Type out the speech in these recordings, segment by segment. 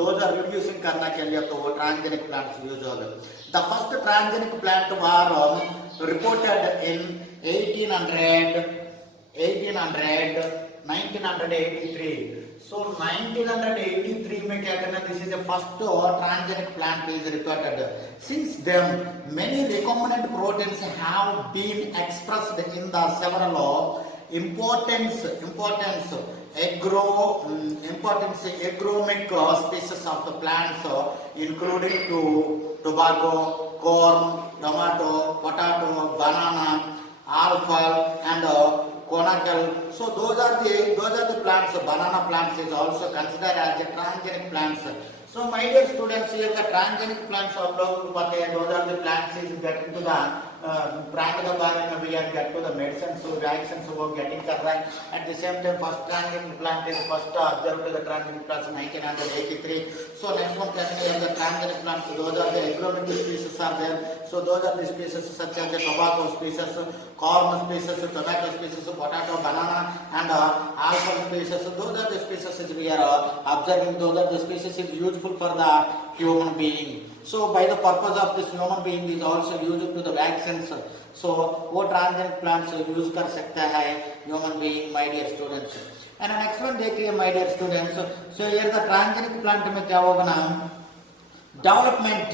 those are reducing करने के लिए तो वो transgenic plants use हो गए. The first transgenic plant were reported in 1983. So 1983 में क्या करना? This is the first transgenic plant is reported. Since then, many recombinant proteins have been expressed in the several importance agronomic species of the plants, including tobacco, corn, tomato, potato, banana, alfalfa, and conical. So those are the plants. Banana plants is also considered as the transgenic plants. So my dear students, here the transgenic plants of those are the plants is getting to the brand के बारे में we are get to the medicines so reactions वो getting कर रहा है. At the same time first transgenic plant is first observed to the transgenic plants 1983. So next one is the transgenic plants. Those are the agronomic species are there. So those are the species such as the tobacco species, corn species, tomato species, potato, banana, and alfalfa species. Those are the species we are observing. Those are the species is useful for the human being. So by the purpose of this human being is also used to the vaccines. So वो transgenic plants use कर सकता है human being, my dear students. And next one देखिए my dear students. So here the transgenic plant में क्या होगा ना? Development.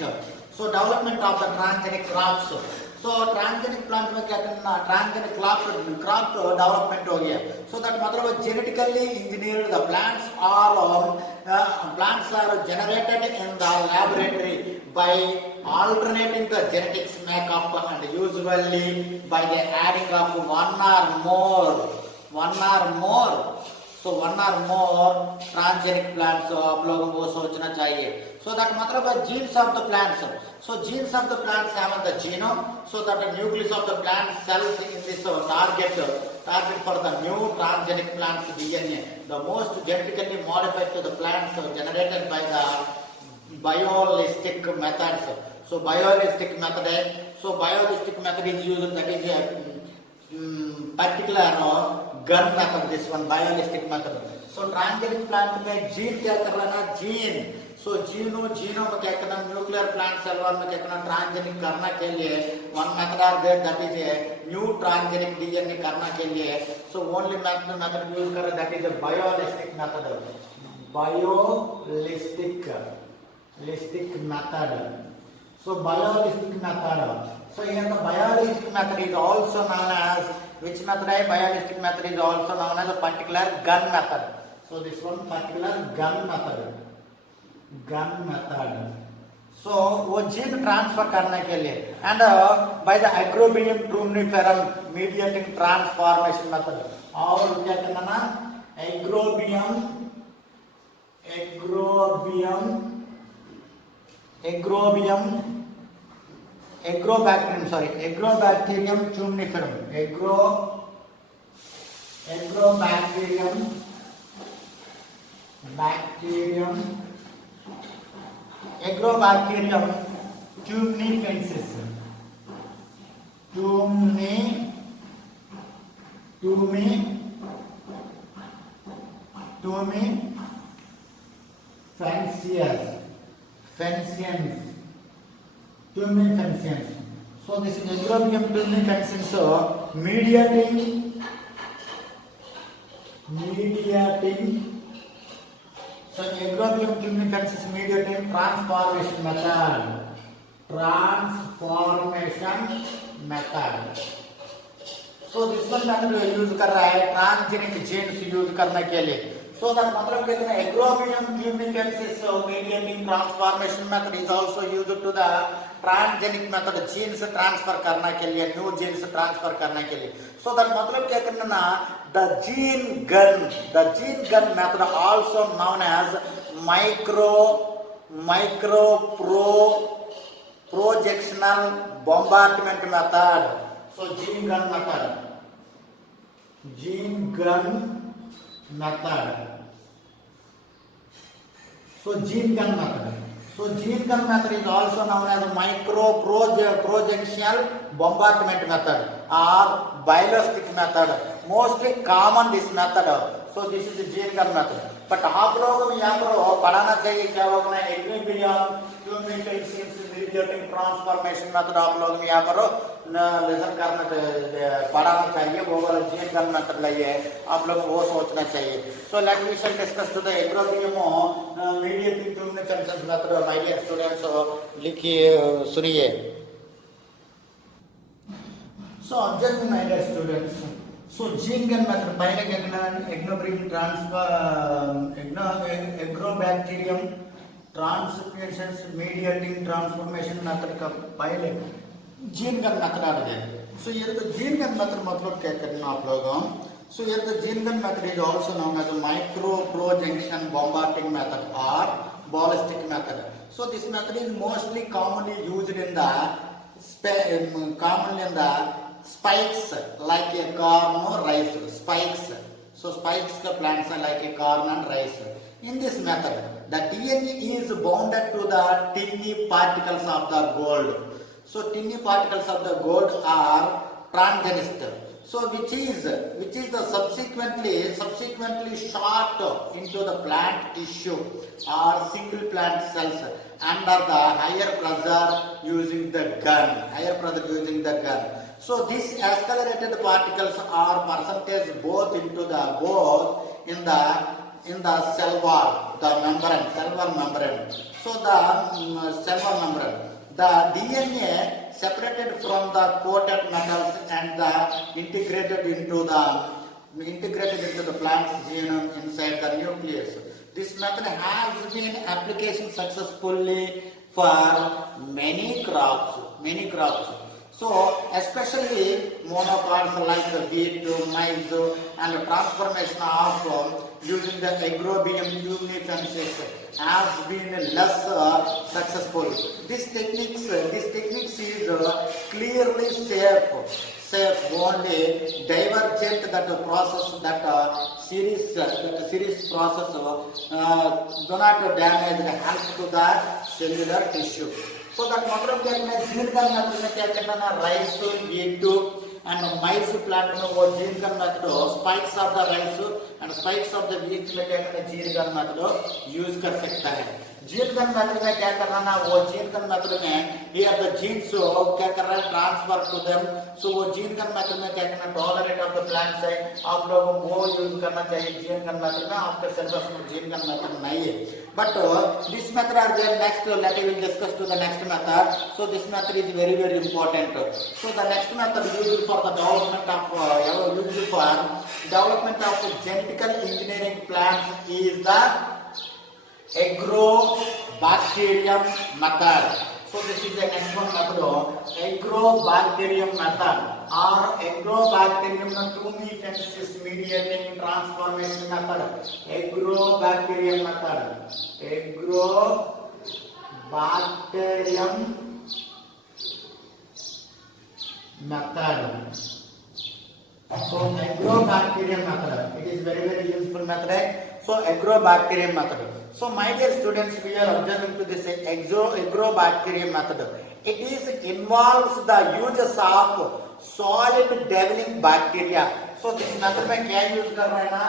So development of the transgenic crops. So transgenic plant में क्या करना? Transgenic crop development हो गया. So that मतलब genetically engineered the plants are generated in the laboratory by alternating the genetics makeup and usually by the adding of one or more. So one or more transgenic plants आप लोगों को सोचना चाहिए. So that मतलब genes of the plants. So genes of the plants have the genome. So that the nucleus of the plant cells in this target for the new transgenic plants DNA. The most genetically modified to the plants generated by the biolistic methods. So biolistic method is used, that is a particular gun method, this one biolistic method. So transgenic plant में gene क्या कर रहा है? Gene. So genome में क्या करना? Nuclear plant cell में क्या करना? Transgenic करने के लिए one method are there, that is a new transgenic DNA करने के लिए. So only method use कर, that is a biolistic method. Biolistic method. So biolistic method. So here the biolistic method is also known as which method? Biolistic method is also known as a particular gun method. So this one particular gun method. So वो gene transfer करने के लिए and by the Acrobium trumniferum mediating transformation method. और क्या करना ना? Agrobacterium trumniferum. Agrobacterium tumnifensis. Tumnifensians. So this is Acrobium tumnifensis. So mediating. So Acrobium tumnifensis mediating transformation method. So this one method use कर रहा है transgenic genes use करने के लिए. So that मतलब कहते हैं Acrobium tumnifensis mediating transformation method is also used to the transgenic method, genes transfer करने के लिए, new genes transfer करने के लिए. So that मतलब क्या करना ना? The gene gun method also known as projectional bombardment method. So gene gun method. So gene gun method is also known as projectional bombardment method or ballistic method. Mostly common this method. So this is the gene gun method. But आप लोग यहाँ पर पढ़ाना चाहिए क्या होगा equilibrium transformation method आप लोग यहाँ पर लेसन करना चाहिए, पढ़ाना चाहिए। वो वाला जीन गन मेथड लाइए आप लोग वो सोचना चाहिए। So let me shall discuss to the equilibrium mediating transformation method. My dear students लिखिए सुनिए। So observe my dear students. So gene gun method पहले क्या करना एक्नोब्रियम एग्रोबैक्टीरियम ट्रांसक्रिप्शंस मीडिएटिंग ट्रांसफॉर्मेशन मेथड का पहले जीन गन मेथड आ गया। सो ये तो जीन गन मेथड मतलब क्या करना आप लोगों। सो ये तो gene gun method is also known as micro flow junction bombarding method or ballistic method. So this method is mostly commonly used in the spikes like a corn or rice. Spikes. So spikes the plants are like a corn and rice. In this method, the DNA is bounded to the tiny particles of the gold. So tiny particles of the gold are transgenic. So which is the subsequently shot into the plant tissue or single plant cells under the higher pressure using the gun. So these accelerated particles are percentage both in the cell wall, the cell wall membrane. So the cell wall membrane, the DNA separated from the coated metals and integrated into the plant's genome inside the nucleus. This method has been application successfully for many crops. So especially monocultures like wheat, maize, and transformation of using the agrobium luminescence has been less successful. This techniques is clearly safe only divergent that process series process do not damage the health to the cellular tissue. So that मतलब क्या करना है gene gun method में क्या करना है rice wheat and maize plant में वो gene gun method spikes of the rice and spikes of the wheat में क्या करना है जीन गन मेथड यूज कर सकता है। जीन गन मेथड में क्या करना ना वो जीन गन मेथड में here the genes क्या कर रहा है ट्रांसफर टू देम। सो वो जीन गन मेथड में क्या करना टॉलरेट ऑफ द प्लांट्स है आप लोगों को वो यूज करना चाहिए जीन गन मेथड में। आपके सिलेबस में जीन गन मेथड नहीं है but this method are there next let we will discuss to the next method. So this method is very important. So the next method used for the development of genetical engineering plants is the agrobacterium method. So this is the next one method agrobacterium method or agrobacterium tumescence mediating transformation method. Agrobacterium method. So agrobacterium method, it is very useful method. So agrobacterium method. So my dear students, we are observing to this agrobacterium method. It is involves the use of solid developing bacteria. So this method में क्या use कर रहे हैं ना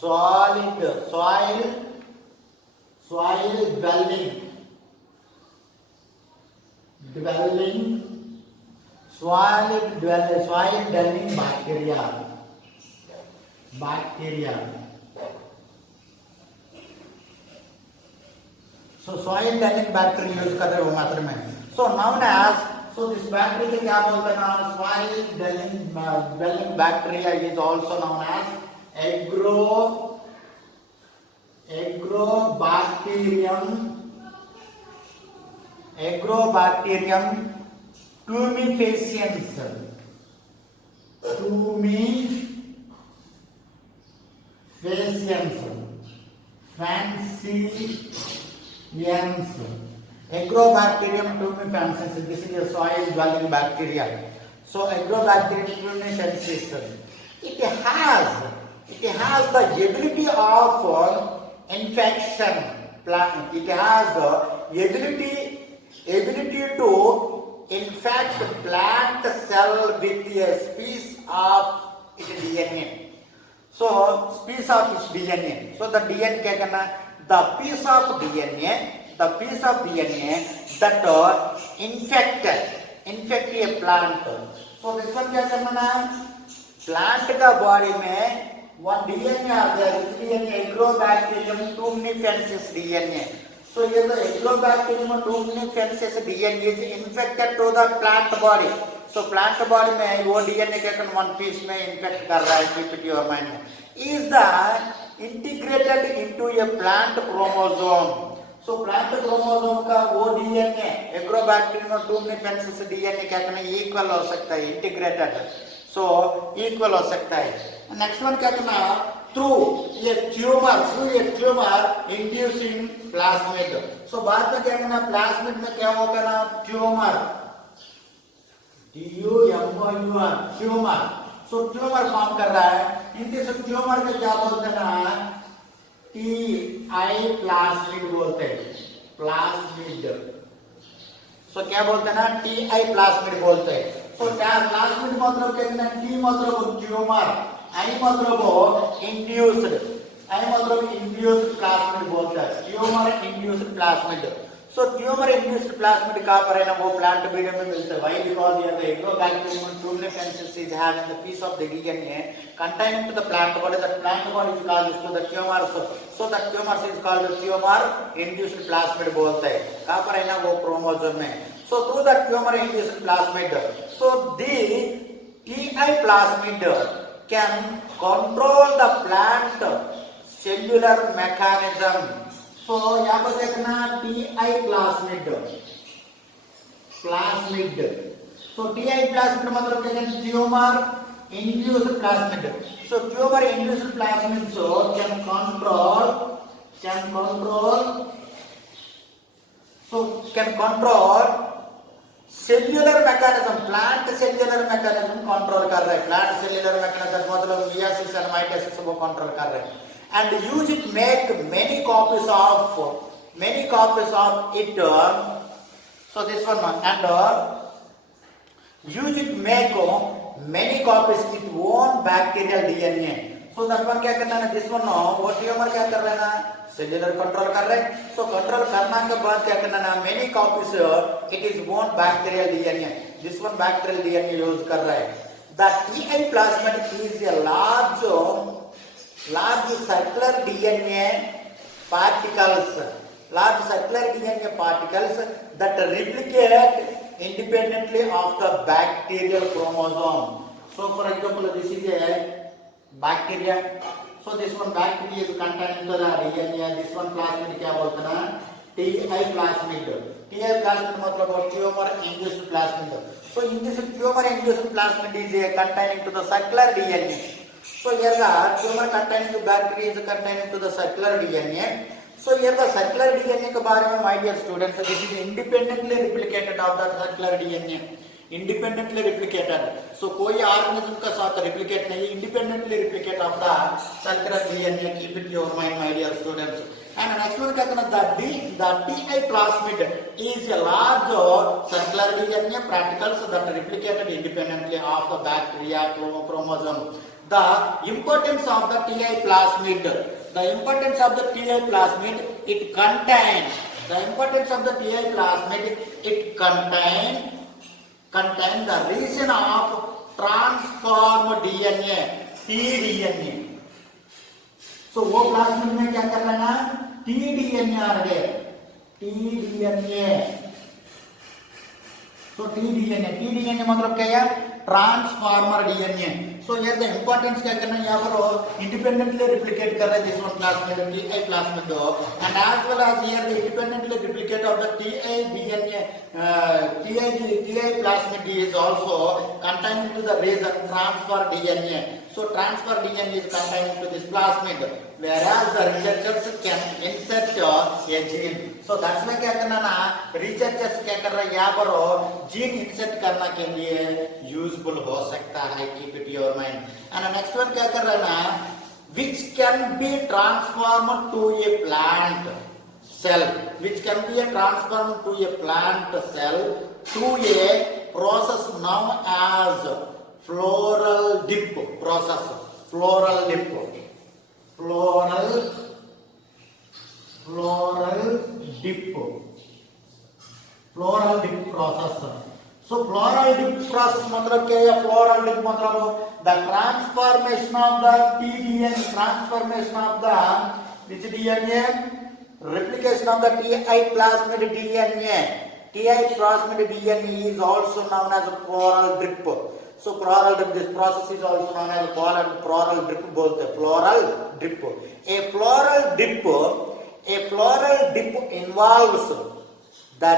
soil dwelling bacteria. So soil dwelling bacteria use कर रहे हो मात्रा में. So known as this bacteria को क्या बोलते हैं ना soil dwelling bacteria is also known as agrobacterium tumefaciens. Agrobacterium tumefaciens. This is a soil dwelling bacteria. So agrobacterium tumefaciens. It has the ability of infection. It has the ability to infect plant cell with a piece of its DNA. So piece of DNA. So the DNA क्या करना? The piece of DNA that infect a plant. So this one क्या करना ना? Plant का body में one DNA are there. It's DNA agrobacterium tumnifensis DNA. So here the agrobacterium tumnifensis DNA is infected to the plant body. So plant body में वो DNA क्या करना one piece में infect कर रहा है, keep it your mind में. Is the integrated into a plant chromosome. So plant chromosome का वो DNA agrobacterium tumnifensis DNA क्या करना equal हो सकता है, integrated. So equal हो सकता है. Next one क्या करना through a tumor inducing plasmid. So बाद में क्या करना plasmid में क्या होगा ना tumor TUMOR tumor. So tumor form कर रहा है. In this tumor को क्या बोलते हैं ना TI plasmid बोलते हैं. Plasmid. So क्या बोलते हैं ना TI plasmid बोलते हैं. So क्या plasmid मतलब क्या ना T मतलब tumor, I मतलब induced, I मतलब induced plasmid बोलता है. Tumor induced plasmid. So tumor induced plasmid कहाँ पर है ना वो plant medium में मिलता है. Why? Because here the agrobacterium tumnifensis is having the piece of the DNA containing to the plant body. That plant body is called to the tumors. So that tumors is called tumor induced plasmid बोलता है. कहाँ पर है ना वो chromosome में. So through that tumor induced plasmid, so the TI plasmid can control the plant cellular mechanism. So यहाँ पर देखना TI plasmid. So TI plasmid मतलब क्या है tumor induced plasmid. So tumor induced plasmid so can control cellular mechanism, plant cellular mechanism control कर रहा है. Plant cellular mechanism मतलब meiosis and mitosis को control कर रहा है. And use it make many copies of it. So this one and use it make many copies its own bacterial DNA. So that one क्या करना है this one वो tumor क्या कर रहा है ना cellular control कर रहा है. So control करना के बाद क्या करना है many copies it is own bacterial DNA. This one bacterial DNA use कर रहा है. The TI plasmid is a large circular DNA particles that replicate independently of the bacterial chromosome. So for example this is a bacteria. So this one bacteria is contained into the DNA. This one plasmid क्या बोलते हैं ना TI plasmid मतलब tumor induced plasmid. So in this tumor induced plasmid is containing to the circular DNA. So here the tumor containing the bacteria is containing to the circular DNA. So here the circular DNA के बारे में my dear students, this is independently replicated of the circular DNA. Independently replicated. So कोई organism का साथ replicate नहीं, independently replicate of the circular DNA. Keep it in your mind, my dear students. And next one क्या करना the TI plasmid is a large circular DNA particles that are replicated independently of the bacteria chromosome. The importance of the TI plasmid. It contains the region of transformed DNA, tDNA. So वो plasmid में क्या कर रहा है ना tDNA आ रहा है, tDNA. So tDNA मतलब क्या है transformer DNA. So here the importance क्या करना है यहाँ पर independently replicate कर रहे हैं this one plasmid TI plasmid and as well as here the independently replicate of the TI DNA TI plasmid is also contained to the region transfer DNA. So transfer DNA is contained to this plasmid, whereas the researchers can insert a gene. So that's why क्या करना ना researchers क्या कर रहे हैं यहाँ पर gene insert करना के लिए useful हो सकता है. Keep it your mind. And next one क्या कर रहा है ना which can be transformed to a plant cell, through a process known as floral dip process. floral dip, floral dip, floral dip process. So floral dip process मतलब क्या है? Floral dip मतलब the transformation of the TDN, transformation of the which DNA, replication of the Ti plasmid DNA. Ti plasmid DNA is also known as a floral drip. So floral drip, this process is also known as floral drip. बोलते हैं floral drip. A floral drip involves the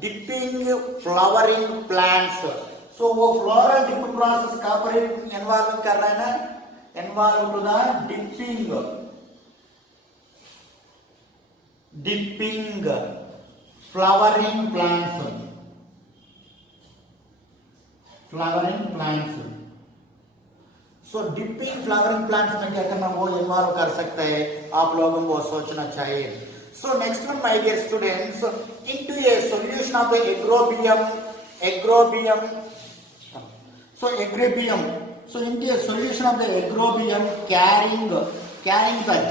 dipping flowering plants. So वो floral dip process कहाँ पर involve कर रहा है ना? Involve to the dipping flowering plants. So dipping flowering plants में क्या करना, वो इन्वॉल्व कर सकता है, आप लोगों को सोचना चाहिए. So next one, my dear students, into a solution of the agrobium. So into a solution of the agrobium carrying the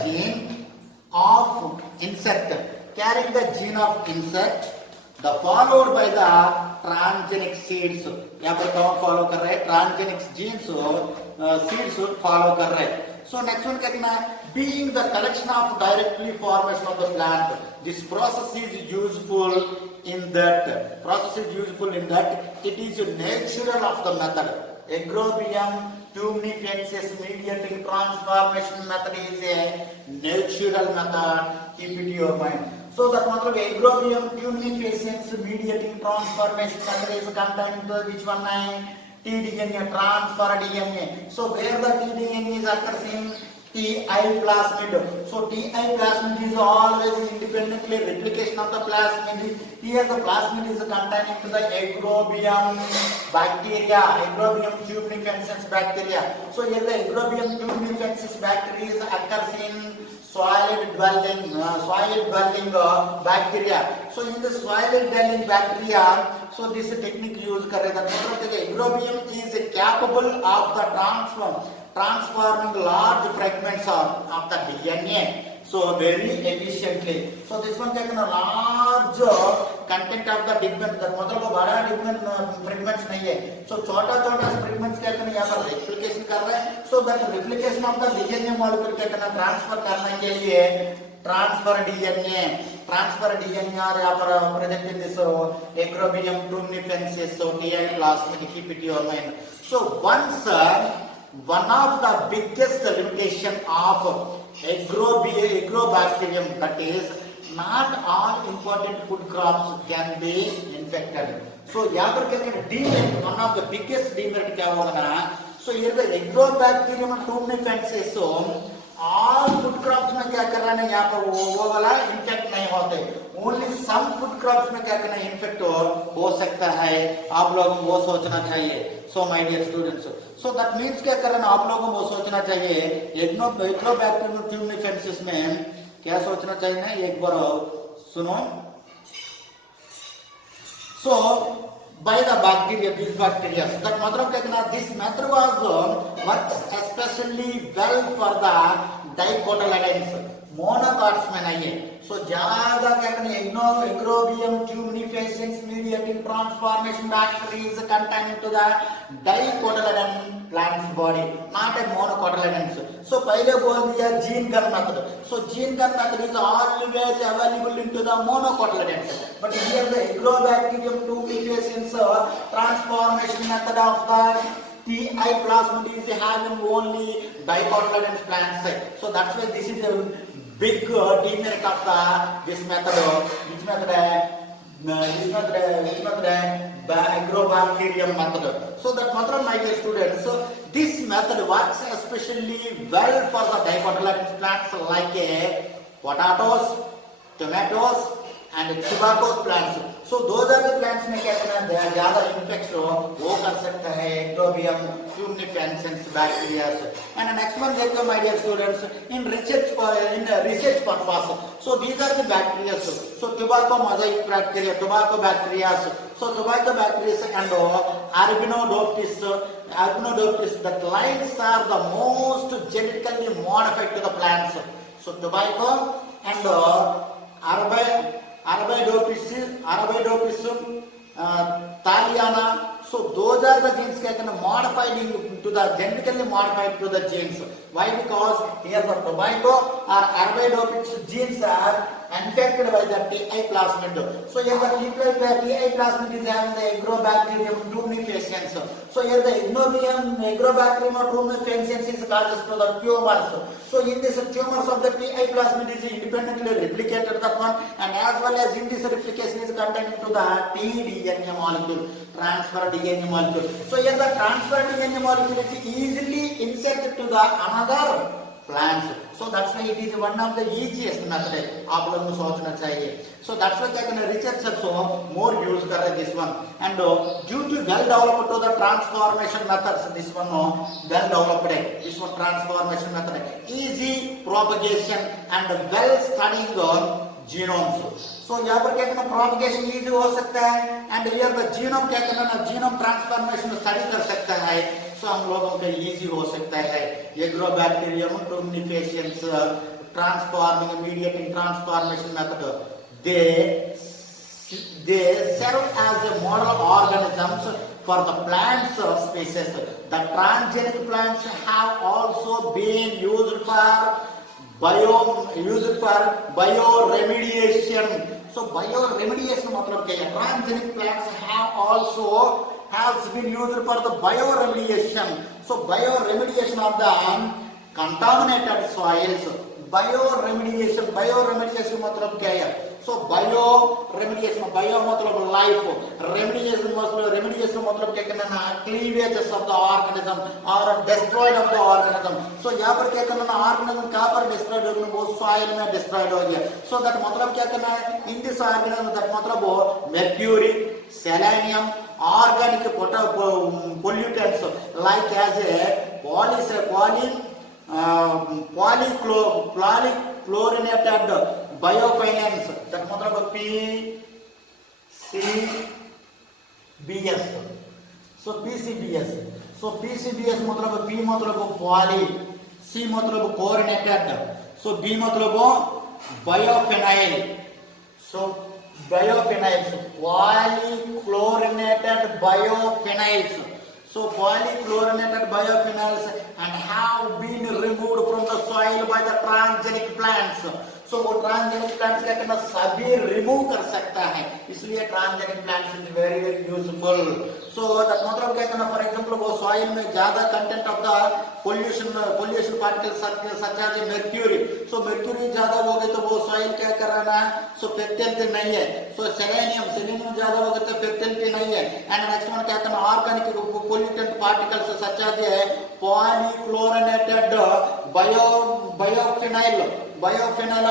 gene of insect, the followed by the transgenic seeds. यहाँ पर कौन फॉलो कर रहे हैं? Transgenic jeans seeds follow कर रहे हैं. So next one क्या कहना है? Being the collection of directly formation of the plant. This process is useful in that it is natural of the method. Agrobium tumescens mediating transformation method is a natural method. Keep it in your mind. So that मतलब agrobium tumescens mediating transformation method is contained to which one है? tDNA, transfer DNA. So where the tDNA is occurring? Ti plasmid. So Ti plasmid is always independently replication of the plasmid. Here the plasmid is containing to the agrobium bacteria, agrobium tumescens bacteria. So here the agrobium tumescens bacteria is occurs in soil dwelling bacteria. So in the soil dwelling bacteria, so this technique use कर रहे थे. मतलब कि agrobium is capable of the transforming large fragments of the DNA. So very efficiently. So this one क्या करना, large content of the pigment. मतलब वो बड़ा pigment fragments नहीं है. So छोटा fragments क्या करना, यहाँ पर replication कर रहे हैं. So that replication of the DNA molecule क्या करना, transfer करने के लिए transfer DNA और यहाँ पर present in this agrobium tumescens, so Ti plasmid, keep it in your mind. So one of the biggest limitation of agrobacterium, that is not all important food crops can be infected. So यहाँ पर क्या कहते हैं, one of the biggest demerit क्या होगा ना. So here the agrobacterium tumescens, so all food crops में क्या कर रहा है, यहाँ पर वो वाला इन्फेक्ट नहीं होते. ओनली सम फूड क्रॉप्स में क्या करना, इन्फेक्ट हो सकता है. आप लोगों को वो सोचना चाहिए. So my dear students, so that means क्या करना, आप लोगों को वो सोचना चाहिए. एग्रोबैक्टीरियम tumescens में क्या सोचना चाहिए ना, एक बार सुनो. So by the bacteria, these bacteria, that मतलब क्या कहना, this method was works especially well for the dicotyledons, monocots में नहीं है. So ज्यादा क्या कहना, agrobium tumescens mediating transformation bacteria is contained to the dicotyledon plant's body, not a monocotyledons. So पहले बोल दिया gene gun method. So gene gun method is always available into the monocotyledons. But here the agrobacterium tumescens transformation method of the Ti plasmid is having only dicotyledons plants. So that's why this is a big demerit of this method. Which method है? Agrobacterium method. So that method, my dear students, so this method works especially well for the dicotyledons plants like potatoes, tomatoes, and tobacco plants. So those are the plants में क्या करना है ज़्यादा infect वो कर सकता है एक्टोबियम ट्यूनिफेंसेंस बैक्टीरिया. And next one देखो my dear students in research purpose. So these are the bacteria. So tobacco mosaic bacteria, tobacco bacteria. So tobacco bacteria and Arabinodopsis. The lines are the most genetically modified to the plants. So tobacco and Arabidopsis, Thaliana. So those are the genes modified to the genetically modified to the genes. Why? Because here the tobacco or Arabidopsis genes are infected by the TI plasmid. So here the TI plasmid is having the Agrobacterium tumefaciens. So here the Agrobacterium tumefaciens is causes to the tumors. So in this tumors of the TI plasmid is independently replicated that one, and as well as in this replication is contained into the tDNA molecule, transfer DNA molecule. So here the transfer DNA molecule is easily inserted to the another plants. So that's why it is one of the easiest method आप लोगों को सोचना चाहिए. So that's why क्या करना researchers more use कर रहे this one, and due to well developed to the transformation methods, this one well developed है, this one transformation method है, easy propagation and well studying genomes. So यहाँ पर क्या करना propagation easy हो सकता है, and here the genome क्या करना genome transformation study कर सकता है. So हम लोगों का easy हो सकता है. Agrobacterium tumefaciens transforming mediating transformation method. They serve as a model organisms for the plants species. The transgenic plants have also been used for bioremediation. So bioremediation मतलब क्या है? Transgenic plants has been used for the bioremediation. So bioremediation of the contaminated soils. Bioremediation मतलब क्या है? So bioremediation, bio मतलब life, remediation मतलब क्या करना है? Cleavages of the organism or destroyed of the organism. So यहाँ पर क्या करना है? Organism कहाँ पर destroyed हो गया? वो soil में destroyed हो गया. So that मतलब क्या करना है? In this organism that मतलब वो mercury, selenium, organic pollutants like as a polychlorinated biofinates, that मतलब PCBS. So PCBS. So PCBS मतलब P मतलब poly, C मतलब chlorinated, so B मतलब biophenyl. So biophenyls, polychlorinated biophenyls. So polychlorinated biophenyls and have been removed from the soil by the transgenic plants. So वो transgenic plants क्या करना सभी remove कर सकता है, इसलिए transgenic plants is very useful. So that मतलब क्या करना, for example वो soil में ज़्यादा content of the pollution particles such as mercury. So mercury ज़्यादा हो गए तो वो soil क्या करना है? So fertility नहीं है. So selenium ज़्यादा हो गए तो fertility नहीं है. And next one क्या करना, organic pollutant particles such as polychlorinated biophenyl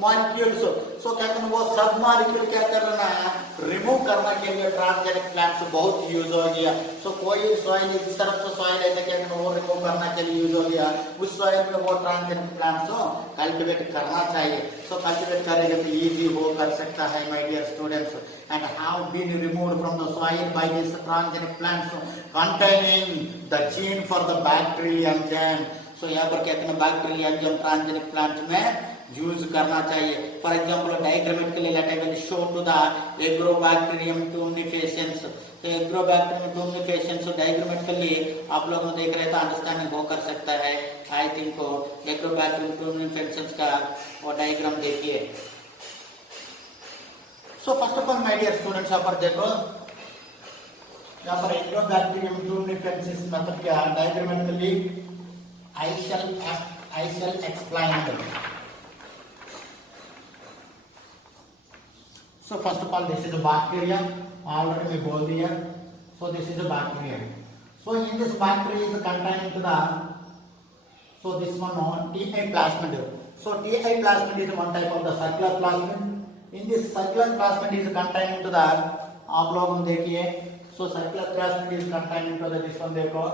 molecules. So क्या करना, वो सब मॉलिक्यूल क्या करना है? रिमूव करने के लिए ट्रांसजेनिक प्लांट्स बहुत यूज हो गया. सो कोई सॉइल इस तरफ से सॉइल है तो क्या करना, वो रिमूव करने के लिए यूज हो गया. उस सॉइल में वो ट्रांसजेनिक प्लांट्स कल्टीवेट करना चाहिए. सो कल्टीवेट करेंगे तो इजी वो कर सकता है my dear students. And have been removed from the soil by these transgenic plants containing the gene for the bacterial enzyme. So यहाँ पर क्या करना, bacterial enzyme transgenic plants में यूज करना चाहिए. For example diagrammatically let I will show to the Agrobacterium tumefaciens. तो Agrobacterium tumefaciens diagrammatically आप लोग देख रहे थे, अंडरस्टैंडिंग वो कर सकता है. आई थिंक एग्रोबैक्टीरियम tumefaciens का वो डायग्राम देखिए. So first of all my dear students यहाँ पर देखो, यहाँ पर एग्रोबैक्टीरियम tumefaciens मतलब क्या diagrammatically I shall explain it. So first of all, this is a bacteria. Already we both here. So this is a bacteria. So in this bacteria is contained to the, so this one on TI plasmid. So TI plasmid is one type of the circular plasmid, in this circular plasmid is contained into the, आप लोग देखिए, so circular plasmid is contained into the, this one देखो,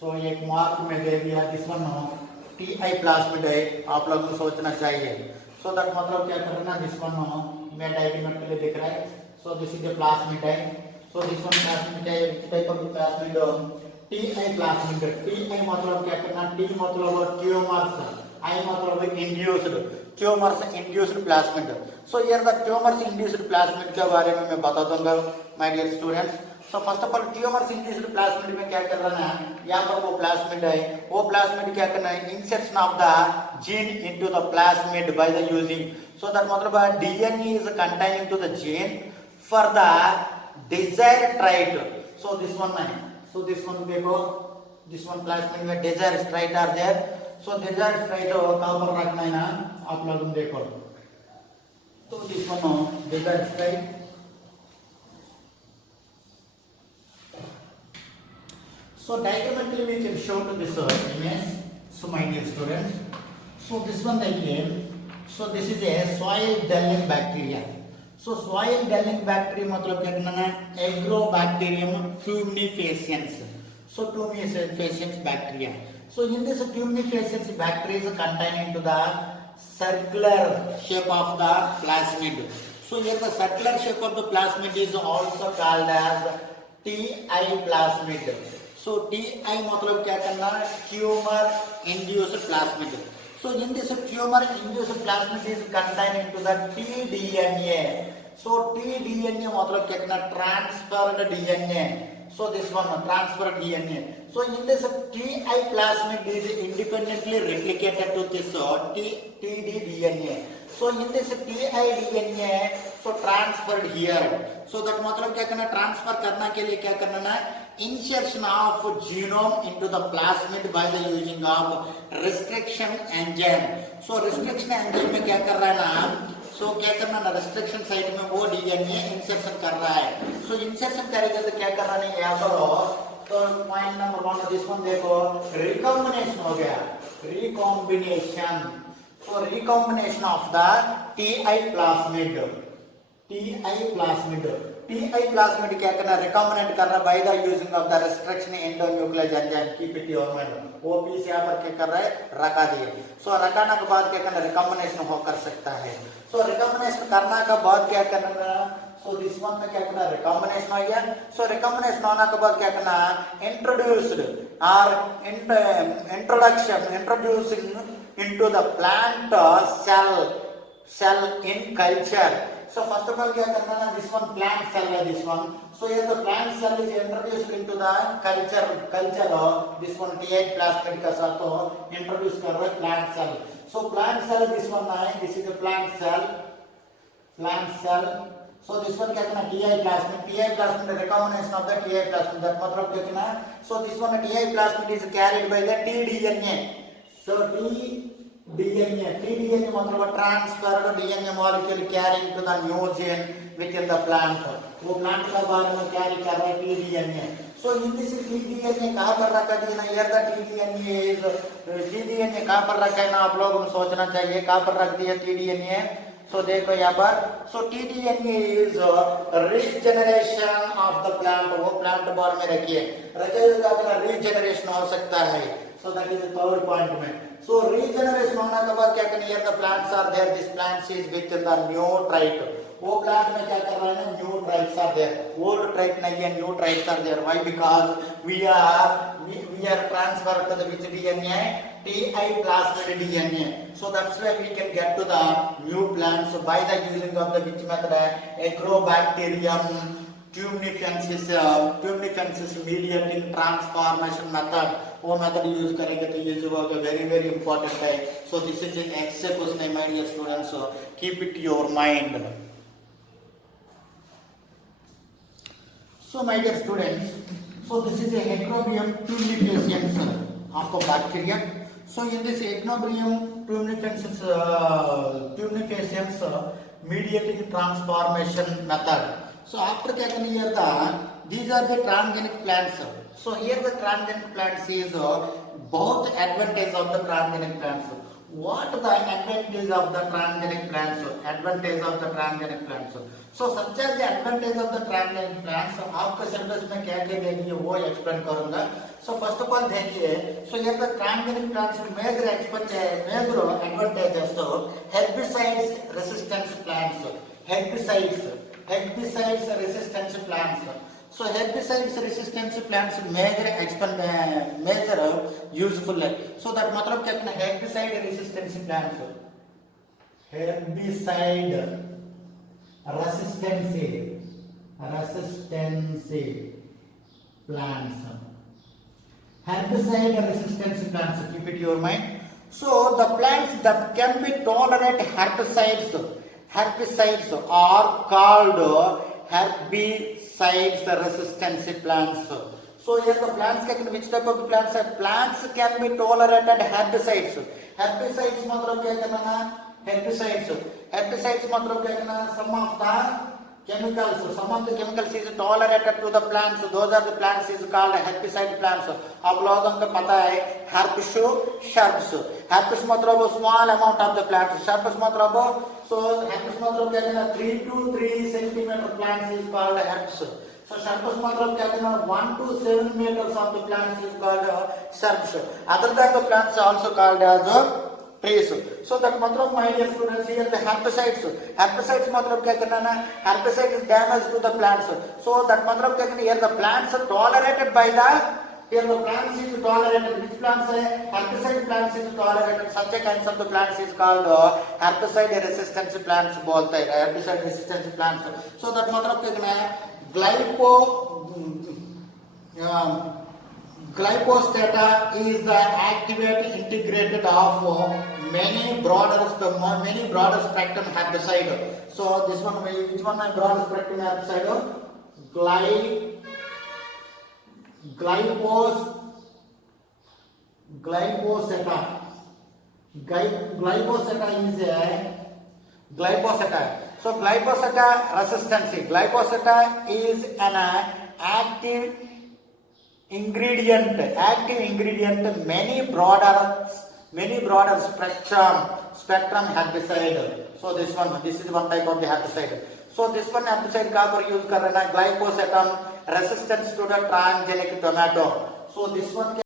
so एक mark में दे दिया, this one T I plasmid है, आप लोगों को सोचना चाहिए, so that मतलब क्या करना, this one मैं डायग्राम के लिए दिख रहा है, so this is a plasmid है, so this one plasmid है, type of plasmid T I plasmid, T I मतलब क्या करना, टी मतलब ट्यूमर्स, आई मतलब induced, tumours induced plasmid, so here the tumors induced plasmid के बारे में मैं बता दूंगा my dear students. So first of all tumors induced plasmid में क्या करना है, यहाँ पर वो प्लास्मिड है, वो प्लास्मिड क्या करना है, insertion of the gene into the plasmid by the using, so that मतलब DNA is contained into the gene for the desired trait, so this one है, so this one देखो, this one plasmid में desired trait are there, so desired trait कहाँ पर रखना है ना, आप लोग देखो, तो this one desired trait, so diagrammatically we can show to this image, so my dear students, so this one देखिए, so this is a soil dwelling bacteria, so soil dwelling bacteria मतलब क्या करना है, Agrobacterium tumefaciens, so tumefaciens bacteria, so in this tumefaciens bacteria is contained into the circular shape of the plasmid, so here the circular shape of the plasmid is also called as TI plasmid, so TI मतलब क्या करना, tumor induced plasmid, so in this tumor induced plasmid is contained into the tDNA, so tDNA मतलब क्या करना, transferred DNA, so this one transferred DNA, so in this TI plasmid is independently replicated to this tDNA, so in this tDNA so transferred here, so that मतलब क्या करना, transfer करना के लिए क्या करना ना, insertion of genome into the plasmid by the using of restriction enzyme, so restriction enzyme में क्या कर रहा है ना, so क्या करना ना, restriction site में वो DNA insertion कर रहा है, so insertion करेगा तो क्या करना नहीं, यहाँ पर तो point number 1 this one देखो, recombination हो गया, recombination, so recombination of the TI plasmid, TI plasmid क्या करना, recombinant करना by the using of the restriction endonuclease enzyme, keep it your mind, वो पीस यहाँ पर क्या कर रहा है, रखा दिए, so रखाने के बाद क्या करना, recombination हो कर सकता है, so recombination करना के बाद क्या करना, so this one में क्या करना, recombination हो गया, so recombination होने के बाद क्या करना, introduced or introducing into the plant cell in culture, so first of all क्या करना ना, this one plant cell है, this one, so here the plant cell is introduced into the culture of this one TI plasmid का साथ तो introduce कर रहा है plant cell, so plant cell this one है, this is the plant cell, so this one क्या करना, TI plasmid recombination of the TI plasmid, that मतलब क्या करना, so this one TI plasmid is carried by the tDNA, so tDNA मतलब transferred DNA molecule carrying to the new gene within the plant, वो plant का बारे में carry कर रहा है tDNA, so in this tDNA कहाँ पर रखा दिया ना, here the tDNA कहाँ पर रखा है ना, आप लोगों को सोचना चाहिए कहाँ पर रख दिया tDNA, so देखो यहाँ पर, so tDNA is regeneration of the plant, वो plant बारे में रखिए, regeneration हो सकता है, so that is the third point में, so regeneration होने के बाद क्या करना, here the plants are there, this plant is within the new trait, वो plant में क्या कर रहा है ना, new traits are there, old trait नहीं है, new traits are there, why, because we are transferred to the which DNA, TI plasmid DNA, so that's why we can get to the new plants, so by the using of the which method, Agrobacterium tumefaciens mediating transformation method, वो method use करेंगे तो use होगा, very very important है, so this is an ex question my dear students, keep it your mind, so my dear students, so this is a Agrobacterium tumefaciens of the bacteria, so in this Agrobacterium tumefaciens mediating transformation method, so after क्या करना, here the these are the transgenic plants, so here the transgenic plants is बहुत advantage of the transgenic plants, what the advantage of the transgenic plants? Advantage of the transgenic plants. So such as the advantage of the transgenic plants, आपका syllabus में क्या क्या देंगे वो explain करूंगा. So first of all देखिए, so here the transgenic plants major advantages तो herbicides resistance plants, herbicides resistance plants. So herbicides resistance plants major useful है. So that मतलब क्या कहना herbicide resistance plants, herbicide resistance plants, herbicide resistance plants, keep it in your mind. So the plants that can be tolerate herbicides are called herbicides resistance plants. So here the plants can, which type of plants are? Plants can be tolerated herbicides. Herbicides मतलब क्या करना ना? Herbicides मतलब क्या करना? Some of the chemicals is tolerated to the plants. Those are the plants is called herbicide plants. आप लोगों को पता है herbs मतलब small amount of the plants. Shrubs मतलब so herbs मतलब क्या करना? 3 to 3 centimeter plants is called herbs. So shrubs मतलब क्या करना? 1 to 7 meters of the plants is called shrubs. Other than the plants are also called as trees. So that मतलब my dear students here the herbicides मतलब क्या करना ना? Herbicide is damage to the plants. So that मतलब क्या करना? Here the plants are tolerated by the, here the plants is tolerated. Which plants है? Herbicide plants is tolerated. Such a kinds of the plants is called herbicide resistance plants बोलते हैं. Herbicide resistance plants. So that मतलब क्या करना है? Glyphosate is the activate integrated of many broader spectrum herbicide. So this one, which one is broad spectrum herbicide? Glyphosate is a glyphosate. So glyphosate resistance. Glyphosate is an active ingredient, many broader spectrum herbicide. So this is one type of the herbicide. So this one herbicide का पर use कर रहे हैं glyphosate resistance to the transgenic tomato. So this one